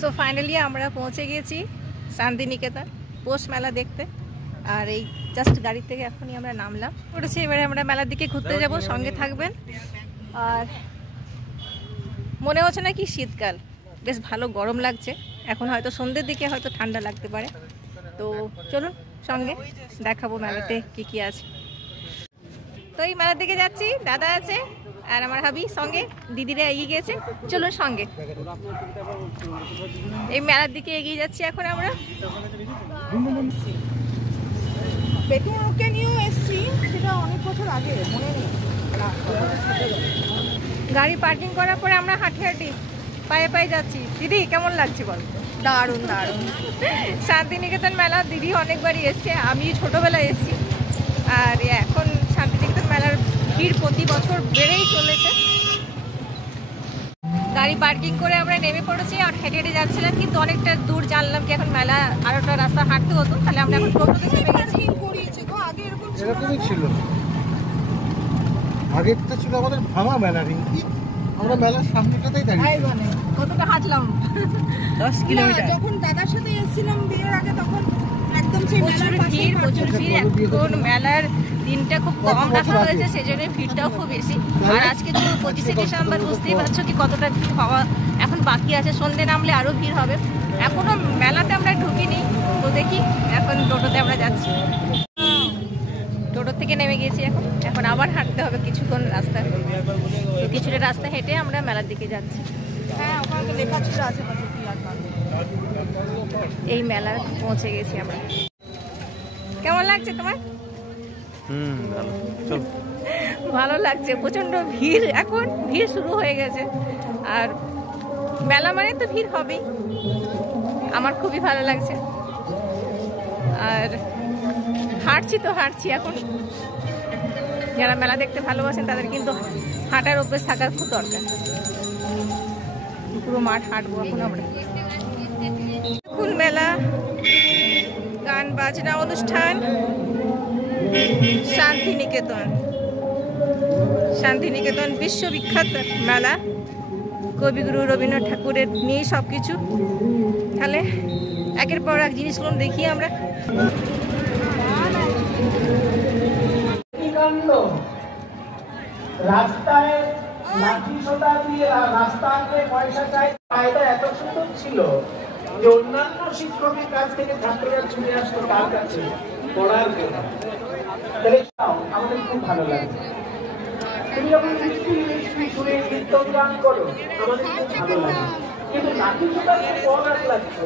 So finally আমরা পৌঁছে গেছি শান্তিনিকেতন পৌষ মেলা দেখতে। আর এই জাস্ট গাড়ি থেকে এখনই আমরা নামলাম পড়েছি। এবারে আমরা মেলার দিকে ঘুরতে যাব, সঙ্গে থাকবেন। আর মনে হচ্ছে না কি শীতকাল, বেশ ভালো গরম লাগছে এখন, হয়তো সন্ধ্যের দিকে হয়তো ঠান্ডা লাগতে পারে। তো চলুন সঙ্গে দেখাবো মেলাতে কি কি আছে। তো এই মেলার দিকে যাচ্ছি, দাদা আছে আর আমার হাবি সঙ্গে, দিদিরা এগিয়ে গেছে। চলুন সঙ্গে এই মেলার দিকে এগিয়ে যাচ্ছি এখন আমরা। পেটিএমকে নিয়েও এসছি, সেটা অনেক বছর আগে, মনে নেই। গাড়ি পার্কিং করার পরে আমরা হাঁটি হাঁটি পায়ে পায়ে যাচ্ছি। দিদি কেমন লাগছে বল? দারুণ দারুণ। শান্তিনিকেতন মেলা দিদি অনেকবারই এসছে, আমি ছোটবেলায় এসছি। আর এখন শান্তিনিকেতন মেলার ভিড় প্রতি বছর বেড়েই চলেছে। গাড়ি পার্কিং করে আমরা নেমে পড়েছি আর হেঁটে হেঁটে যাচ্ছিলাম, কিন্তু অনেকটা দূর জানলাম কি এখন মেলা আরোটা রাস্তা হাঁটতে হতো, তাহলে আমরা এখন টোটোতে চেপে গেছি। আগে এরকমই ছিল, আগে তো ছিল আমাদের ভাঙা মেলা রিঙ্কি। আমরা মেলার সামনেটাতেই দাঁড়িয়ে। কতটা হাঁটলাম? 10 কিলোমিটার। যখন দাদার সাথে এসেছিলাম বিয়ের আগে, তখন একদম সেই মেলার পাশে প্রচুর ভিড়। এখন মেলার দিনটা খুব কম রাখা হয়েছে, সেজন্য ভিড়টাও খুব বেশি। আর আজকে তো 25শে ডিসেম্বর, বুঝতেই পারছো কি কতটা ভিড় হওয়া এখন বাকি আছে। সন্ধ্যে নামলে আরো ভিড় হবে। এখনো মেলাতে আমরা ঢুকিনি, তো দেখি। এখন টোটোতে আমরা যাচ্ছি, টোটো থেকে নেমে গেছি। এখন আবার হাঁটতে হবে কিছুক্ষণ রাস্তা, তো কিছুটা রাস্তা হেঁটে আমরা মেলার দিকে যাচ্ছি। হ্যাঁ, ওখানে তো লেখা ছিল আশেপাশে কি আর না। এই মেলা পৌঁছে গেছি আমরা। কেমন লাগছে তোমার? ভালো লাগছে, প্রচন্ড ভিড়। এখন ভিড় শুরু হয়ে গেছে, আর মেলা মানে তো ভিড় হবেই। আমার খুবই ভালো লাগছে। আর হাঁটছি এখন। যারা মেলা দেখতে ভালোবাসেন তাদের কিন্তু হাঁটার অভ্যেস থাকার খুব দরকার। পুরো মাঠ হাঁটবো এখন আমরা। এখন মেলা, গান বাজনা অনুষ্ঠান, শান্তিনিকেতন বিশ্ববিখ্যাত মেলা। কবিগুরু রবীন্দ্রনাথ ঠাকুরের নিয়ে সবকিছু। তাহলে একের পর এক জিনিসগুলো দেখি আমরা। রাস্তায় লাঠি সোটা দিয়ে রাস্তাতে পয়সা চাই, এটা এত সুন্দর ছিল যে অন্যান্য শিক্ষকের কাছ থেকে ছাত্ররা ছুটে আসতো তার কাছে পড়ার জন্য। আমাদের খুব ভালো লাগছে। তুমি যখন মিষ্টি সুরে কীর্তন গান করো, আমাদের খুব ভালো লাগে। কিন্তু লাঠি সোটা দিয়ে পড়ার লাগছে।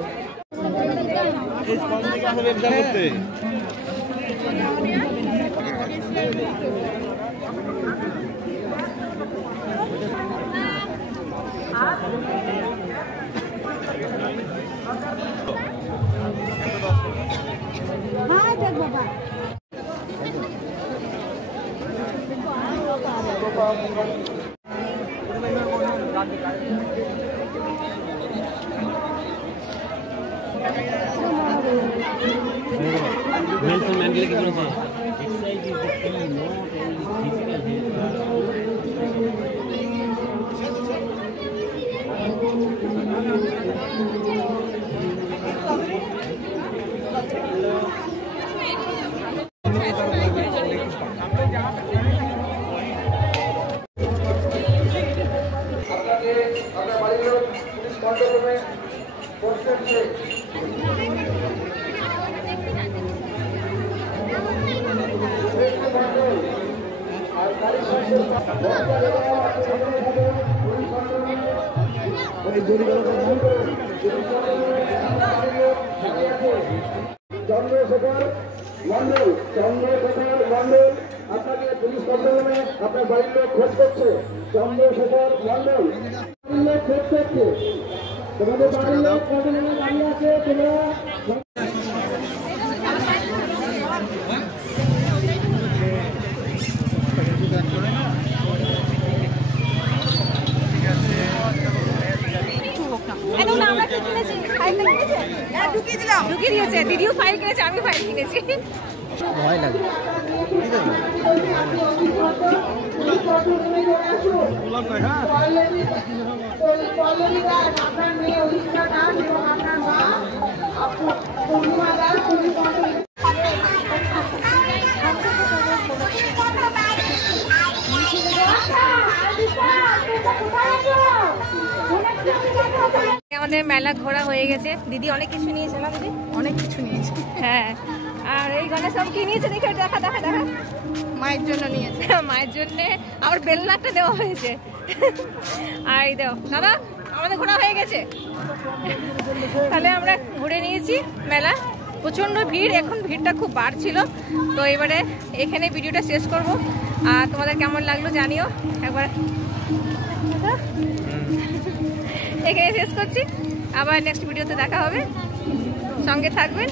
চন্দ্রশেখর মন্ডল, আপনাকে পুলিশ কন্ট্রোলে আপনার বাড়ির লোক খোঁজ করছে। চন্দ্রশেখর মন্ডল খোঁজ করছে, তোমাদের বাড়ির লোক কন্ট্রোলে দাঁড়িয়ে আছে। তোমরা ঢুকিয়ে দিয়েছে, দিদিও ফাইল কিনেছে, আমি ফাইল কিনেছি। ভয় লাগে। আমাদের মেলা ঘোরা হয়ে গেছে। দিদি অনেক কিছু নিয়েছে না দিদি? অনেক কিছু নিয়েছে। হ্যাঁ, আর এইখানে সব কি নিয়েছে দেখে দেখা দেখা দেখা। মায়ের জন্য নিয়েছে। মায়ের জন্য আবার বেলনাটা দেওয়া হয়েছে। আর এই দাও দাদা, আমাদের ঘোরা হয়ে গেছে। তাহলে আমরা ঘুরে নিয়েছি মেলা। প্রচণ্ড ভিড়, এখন ভিড়টা খুব বাড়ছিল। তো এবারে এখানে ভিডিওটা শেষ করব। আর তোমাদের কেমন লাগলো জানিও একবার। এখানে শেষ করছি, আবার নেক্সট ভিডিওতে দেখা হবে, সঙ্গে থাকবেন।